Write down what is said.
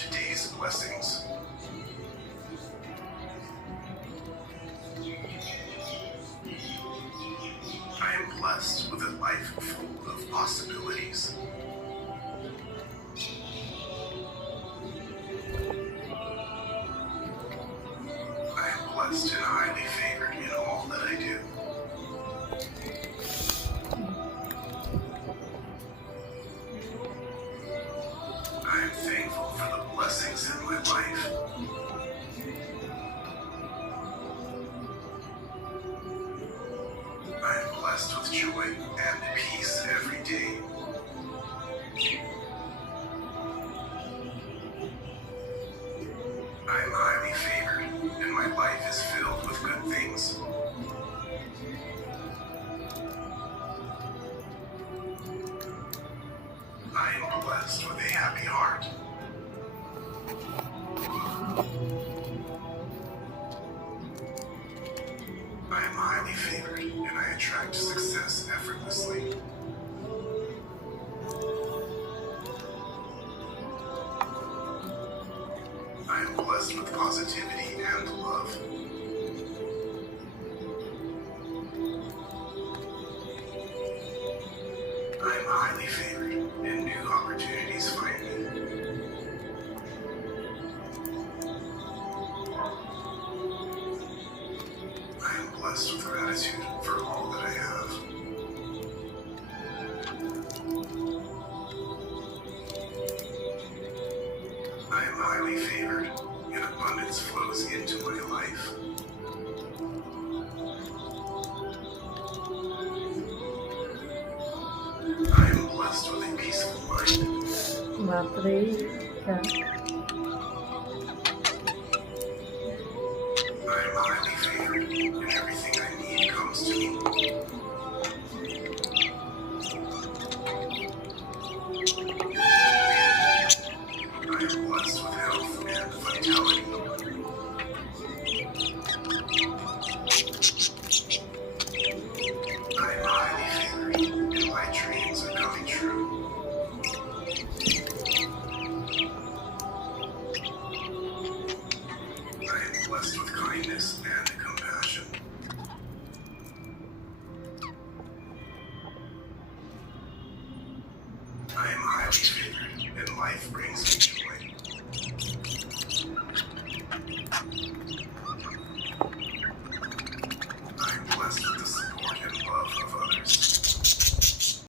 today's blessings. I am blessed with a life full of possibilities. I am blessed and highly favored in all that I do. I am thankful for the blessings in my life. I am blessed with joy and peace every day. I am highly favored, and my life is filled with good things. I am blessed with a happy heart. I am highly favored, and I attract success effortlessly. I am blessed with positivity and love. I am highly favored, and new opportunities find me. I am blessed with gratitude for all that I have. I am highly favored, and abundance flows into my life. I am blessed with a peaceful mind. Matrika. I am highly favored, and everything I need comes to me. I am blessed with health and vitality. I am highly favored, and my dreams are coming true. I am blessed with kindness and compassion. I am highly favored, and life brings me joy.